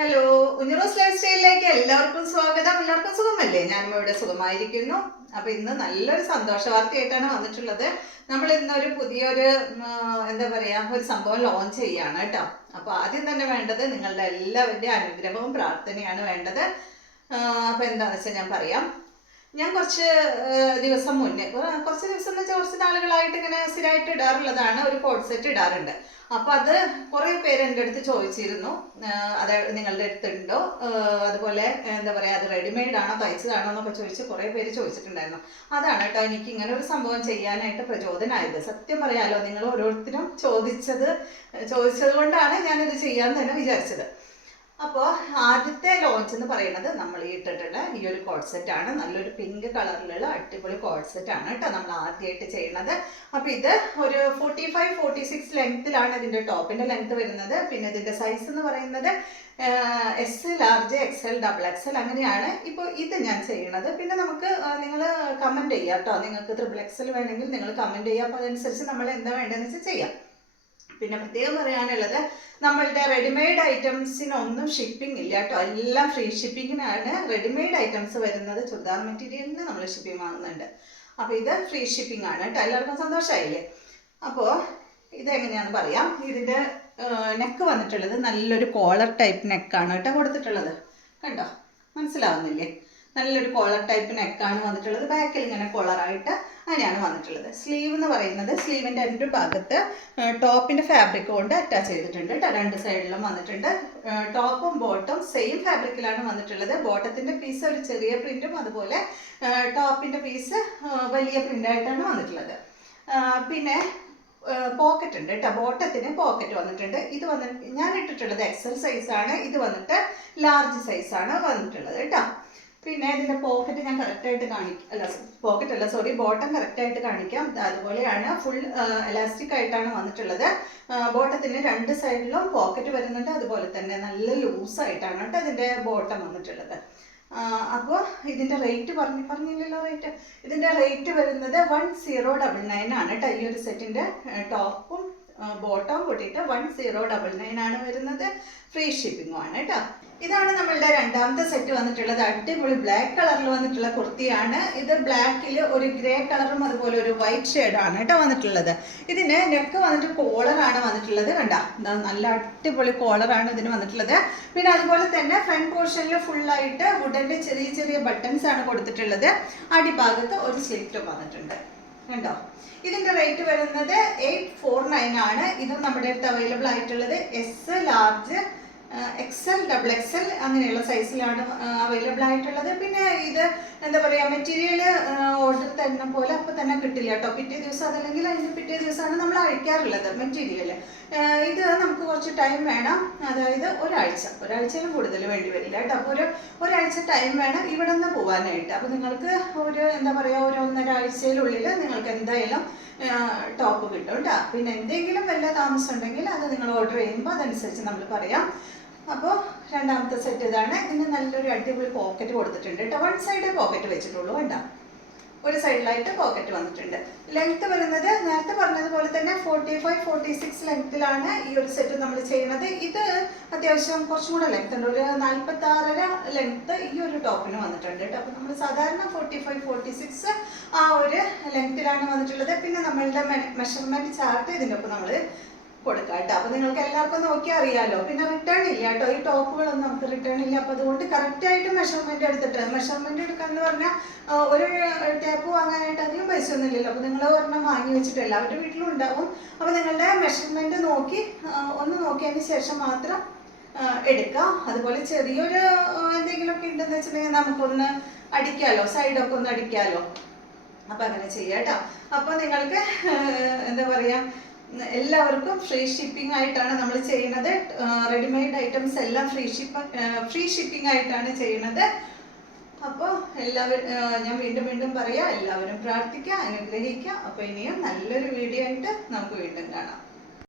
Hello, ഉഞ്ഞറോസ് life സ്റ്റൈലിലേക്ക് എല്ലാവർക്കും സ്വാഗതം. എല്ലാവർക്കും സുഖമല്ലേ? ഞാനും ഇവിടെ സുഖമായിരിക്കുന്നു. അപ്പൊ ഇന്ന് നല്ലൊരു സന്തോഷ വാർത്തയായിട്ടാണ് വന്നിട്ടുള്ളത്. നമ്മൾ ഇന്നൊരു പുതിയൊരു എന്താ പറയാ ഒരു സംഭവം ലോഞ്ച് ചെയ്യാണ് കേട്ടോ. അപ്പൊ ആദ്യം തന്നെ വേണ്ടത് നിങ്ങളുടെ എല്ലാവരുടെയും അനുഗ്രഹവും പ്രാർത്ഥനയാണ് വേണ്ടത്. അപ്പൊ എന്താണെന്ന് വെച്ചാൽ ഞാൻ പറയാം. ഞാൻ കുറച്ച് ദിവസം മുന്നേ, കുറച്ച് ദിവസം എന്ന് വെച്ചാൽ കുറച്ച് നാളുകളായിട്ട് ഇങ്ങനെ സ്ഥിരമായിട്ട് ഇടാറുള്ളതാണ്, ഒരു കോഡ് സെറ്റ് ഇടാറുണ്ട്. അപ്പൊ അത് കുറെ പേര് എൻ്റെ അടുത്ത് ചോദിച്ചിരുന്നു, അത് നിങ്ങളുടെ അടുത്തുണ്ടോ, അതുപോലെ എന്താ പറയാ അത് റെഡിമെയ്ഡ് ആണോ തയ്ച്ചതാണോ എന്നൊക്കെ ചോദിച്ച് കുറെ പേര് ചോദിച്ചിട്ടുണ്ടായിരുന്നു. അതാണ് കേട്ടോ എനിക്ക് ഇങ്ങനെ ഒരു സംഭവം ചെയ്യാനായിട്ട് പ്രചോദനമായത്. സത്യം പറയാലോ, നിങ്ങൾ ഓരോരുത്തരും ചോദിച്ചത് കൊണ്ടാണ് ഞാനിത് ചെയ്യാൻ തന്നെ വിചാരിച്ചത്. അപ്പോൾ ആദ്യത്തെ ലോഞ്ച് എന്ന് പറയുന്നത് നമ്മൾ ഈ ഇട്ടിട്ടുള്ള ഈ ഒരു കോഡ് സെറ്റ് ആണ്. നല്ലൊരു പിങ്ക് കളറിലുള്ള അടിപൊളി കോഡ് സെറ്റ് ആണ് കേട്ടോ നമ്മൾ ആദ്യമായിട്ട് ചെയ്യുന്നത്. അപ്പോൾ ഇത് ഒരു 45-46 ലെങ്ത്തിലാണ് ഇതിൻ്റെ ടോപ്പിൻ്റെ ലെങ്ത് വരുന്നത്. പിന്നെ ഇതിൻ്റെ സൈസ് എന്ന് പറയുന്നത് S, large, XL, double XL അങ്ങനെയാണ് ഇപ്പോൾ ഇത് ഞാൻ ചെയ്യുന്നത്. പിന്നെ നമുക്ക് നിങ്ങൾ കമൻറ്റ് ചെയ്യാം കേട്ടോ, നിങ്ങൾക്ക് ട്രിപ്പിൾ എക്സൽ വേണമെങ്കിൽ നിങ്ങൾ കമൻറ്റ് ചെയ്യുക. അപ്പോൾ അതനുസരിച്ച് നമ്മൾ എന്താ വേണ്ടതെന്ന് വെച്ചാൽ ചെയ്യാം. പിന്നെ പ്രത്യേകം പറയാനുള്ളത്, നമ്മളുടെ റെഡിമെയ്ഡ് ഐറ്റംസിനൊന്നും ഷിപ്പിംഗ് ഇല്ല കേട്ടോ, എല്ലാം ഫ്രീ ഷിപ്പിങ്ങിനാണ് റെഡിമെയ്ഡ് ഐറ്റംസ് വരുന്നത്. ചുരിദാർ മെറ്റീരിയലിന് നമ്മൾ ഷിപ്പിംഗ് വാങ്ങുന്നുണ്ട്. അപ്പോൾ ഇത് ഫ്രീ ഷിപ്പിംഗ് ആണ് കേട്ടോ. എല്ലാവർക്കും സന്തോഷമായില്ലേ? അപ്പോൾ ഇതെങ്ങനെയാണെന്ന് പറയാം. ഇതിൻ്റെ നെക്ക് വന്നിട്ടുള്ളത് നല്ലൊരു കോളർ ടൈപ്പ് നെക്കാണ് കേട്ടോ കൊടുത്തിട്ടുള്ളത്. കണ്ടോ, മനസ്സിലാവുന്നില്ലേ? നല്ലൊരു കോളർ ടൈപ്പ് നെക്കാണ് വന്നിട്ടുള്ളത്. ബാക്കിൽ ഇങ്ങനെ കോളറായിട്ട് അങ്ങനെയാണ് വന്നിട്ടുള്ളത്. സ്ലീവ് എന്ന് പറയുന്നത് സ്ലീവിൻ്റെ രണ്ട് ഭാഗത്ത് ടോപ്പിൻ്റെ ഫാബ്രിക് കൊണ്ട് അറ്റാച്ച് ചെയ്തിട്ടുണ്ട് കേട്ടോ. രണ്ട് സൈഡിലും വന്നിട്ടുണ്ട്. ടോപ്പും ബോട്ടും സെയിം ഫാബ്രിക്കിലാണ് വന്നിട്ടുള്ളത്. ബോട്ടത്തിൻ്റെ പീസ് ഒരു ചെറിയ പ്രിൻറ്റും അതുപോലെ ടോപ്പിൻ്റെ പീസ് വലിയ പ്രിൻ്റായിട്ടാണ് വന്നിട്ടുള്ളത്. പിന്നെ പോക്കറ്റ് ഉണ്ട് കേട്ടോ. ബോട്ടത്തിന് പോക്കറ്റ് വന്നിട്ടുണ്ട്. ഇത് ഞാൻ ഇട്ടിട്ടുള്ളത് എക്സൽ സൈസാണ്. ഇത് വന്നിട്ട് ലാർജ് സൈസാണ് വന്നിട്ടുള്ളത് കേട്ടോ. പിന്നെ ഇതിൻ്റെ പോക്കറ്റ് ഞാൻ കറക്റ്റായിട്ട് ബോട്ടം കറക്റ്റായിട്ട് കാണിക്കാം. അതുപോലെയാണ് ഫുൾ എലാസ്റ്റിക് ആയിട്ടാണ് വന്നിട്ടുള്ളത്. ബോട്ടത്തിന് രണ്ട് സൈഡിലും പോക്കറ്റ് വരുന്നുണ്ട്. അതുപോലെ തന്നെ നല്ല ലൂസായിട്ടാണ് കേട്ടോ ഇതിൻ്റെ ബോട്ടം വന്നിട്ടുള്ളത്. അപ്പോൾ ഇതിൻ്റെ റേറ്റ് പറഞ്ഞില്ലല്ലോ റേറ്റ്. ഇതിൻ്റെ റേറ്റ് വരുന്നത് 1099 ആണ് കേട്ടോ. ഈ ഒരു സെറ്റിൻ്റെ ടോപ്പും ബോട്ടവും കൂട്ടിയിട്ട് 1099 ആണ് വരുന്നത്. ഫ്രീ ഷിപ്പിംഗും ആണ് കേട്ടോ. ഇതാണ് നമ്മളുടെ രണ്ടാമത്തെ സെറ്റ് വന്നിട്ടുള്ളത്. അടിപൊളി ബ്ലാക്ക് കളറിൽ വന്നിട്ടുള്ള കുർത്തിയാണ്. ഇത് ബ്ലാക്കിൽ ഒരു ഗ്രേ കളറും അതുപോലെ ഒരു വൈറ്റ് ഷെയ്ഡാണ് കേട്ടോ വന്നിട്ടുള്ളത്. ഇതിന് നെക്ക് വന്നിട്ട് കോളറാണ് വന്നിട്ടുള്ളത്. കണ്ടോ, നല്ല അടിപൊളി കോളറാണ് ഇതിന് വന്നിട്ടുള്ളത്. പിന്നെ അതുപോലെ തന്നെ ഫ്രണ്ട് പോർഷനിൽ ഫുള്ളായിട്ട് വുഡൻ്റെ ചെറിയ ചെറിയ ബട്ടൺസ് ആണ് കൊടുത്തിട്ടുള്ളത്. അടിഭാഗത്ത് ഒരു സ്ലിറ്റും വന്നിട്ടുണ്ട്. കണ്ടോ, ഇതിൻ്റെ റേറ്റ് വരുന്നത് 849 ആണ്. ഇതും നമ്മുടെ അടുത്ത് അവൈലബിൾ ആയിട്ടുള്ളത് S, large, XL, double XL അങ്ങനെയുള്ള സൈസിലാണ് അവൈലബിൾ ആയിട്ടുള്ളത്. പിന്നെ ഇത് എന്താ പറയുക, മെറ്റീരിയൽ ഓർഡർ തരുന്ന പോലെ അപ്പോൾ തന്നെ കിട്ടില്ല കേട്ടോ. പിറ്റേ ദിവസം അതല്ലെങ്കിൽ അതിൻ്റെ പിറ്റേ ദിവസമാണ് നമ്മൾ അയക്കാറുള്ളത് മെറ്റീരിയൽ. ഇത് നമുക്ക് കുറച്ച് ടൈം വേണം, അതായത് ഒരാഴ്ചയിലും കൂടുതൽ വേണ്ടി വരില്ല കേട്ടോ. അപ്പോൾ ഒരാഴ്ച ടൈം വേണം ഇവിടെ നിന്ന് പോകാനായിട്ട്. അപ്പോൾ നിങ്ങൾക്ക് ഒരു എന്താ പറയുക, ഒരു 1.5 ആഴ്ചയിലുള്ളിൽ നിങ്ങൾക്ക് എന്തായാലും ടോപ്പ് കിട്ടും കേട്ടോ. പിന്നെ എന്തെങ്കിലും വല്ല താമസം ഉണ്ടെങ്കിൽ അത് നിങ്ങൾ ഓർഡർ ചെയ്യുമ്പോൾ അതനുസരിച്ച് നമ്മൾ പറയാം. അപ്പോൾ രണ്ടാമത്തെ സെറ്റ് ഇതാണ്. ഇതിന് നല്ലൊരു അടിപൊളി പോക്കറ്റ് കൊടുത്തിട്ടുണ്ട് കേട്ടോ. വൺ സൈഡ് പോക്കറ്റ് വെച്ചിട്ടുള്ളൂ, വേണ്ട ഒരു സൈഡിലായിട്ട് പോക്കറ്റ് വന്നിട്ടുണ്ട്. ലെങ്ത് വരുന്നത് നേരത്തെ പറഞ്ഞതുപോലെ തന്നെ 45-46 ലെങ്ത്തിലാണ് ഈ ഒരു സെറ്റ് നമ്മൾ ചെയ്യുന്നത്. ഇത് അത്യാവശ്യം കുറച്ചും കൂടെ ലെങ്ത് ഉണ്ട്, ഒരു 46.5 ലെങ്ത്ത് ഈ ഒരു ടോപ്പിന് വന്നിട്ടുണ്ട് കേട്ടോ. അപ്പോൾ നമ്മൾ സാധാരണ 45-46 ആ ഒരു ലെങ്ത്തിലാണ് വന്നിട്ടുള്ളത്. പിന്നെ നമ്മളുടെ മെഷർമെൻറ്റ് ചാർട്ട് ഇതിൻ്റെ ഒപ്പം നമ്മൾ കൊടുക്കാം കേട്ടോ. അപ്പോൾ നിങ്ങൾക്ക് എല്ലാവർക്കും നോക്കിയാൽ അറിയാമല്ലോ. പിന്നെ റിട്ടേൺ ഇല്ല കേട്ടോ, ഈ ടോപ്പുകളൊന്നും നമുക്ക് റിട്ടേൺ ഇല്ല. അപ്പോൾ അതുകൊണ്ട് കറക്റ്റായിട്ട് മെഷർമെൻറ്റ് എടുക്കാന്ന് പറഞ്ഞാൽ ഒരു ടാപ്പ് വാങ്ങാനായിട്ട് അധികം പൈസ ഒന്നും ഇല്ലല്ലോ. അപ്പോൾ നിങ്ങൾ ഒരെണ്ണം വാങ്ങി വെച്ചിട്ട് എല്ലാവരുടെ വീട്ടിലും ഉണ്ടാവും. അപ്പോൾ നിങ്ങളുടെ മെഷർമെൻറ്റ് നോക്കിയതിന് ശേഷം മാത്രം എടുക്കുക. അതുപോലെ ചെറിയൊരു എന്തെങ്കിലുമൊക്കെ ഉണ്ടെന്ന് വെച്ചിട്ടുണ്ടെങ്കിൽ നമുക്കൊന്ന് അടിക്കാമല്ലോ, സൈഡൊക്കെ ഒന്ന് അടിക്കാമല്ലോ. അപ്പോൾ അങ്ങനെ ചെയ്യാം കേട്ടോ. അപ്പോൾ നിങ്ങൾക്ക് എന്താ പറയുക, എല്ലാവർക്കും ഫ്രീ ഷിപ്പിംഗ് ആയിട്ടാണ് നമ്മൾ ചെയ്യുന്നത്. റെഡിമെയ്ഡ് ഐറ്റംസ് എല്ലാം ഫ്രീ ഷിപ്പിംഗ് ആയിട്ടാണ് ചെയ്യുന്നത്. അപ്പോൾ എല്ലാവരും ഞാൻ വീണ്ടും പറയാം, എല്ലാവരും പ്രാർത്ഥിക്കുക, അനുഗ്രഹിക്കുക. അപ്പോൾ ഇനിയും നല്ലൊരു വീഡിയോ ആയിട്ട് നമുക്ക് വീണ്ടും കാണാം.